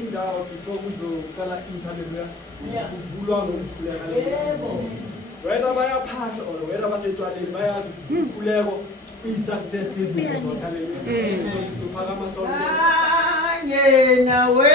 indawo before kuzoqala i-hallelujah. Kuvulwa ngokukhuleka. Whether bayaphandla or whether basetshwaleni bayazi umkhuleko i-success yezinto. Hallelujah. So sizophakama sonke. Yena we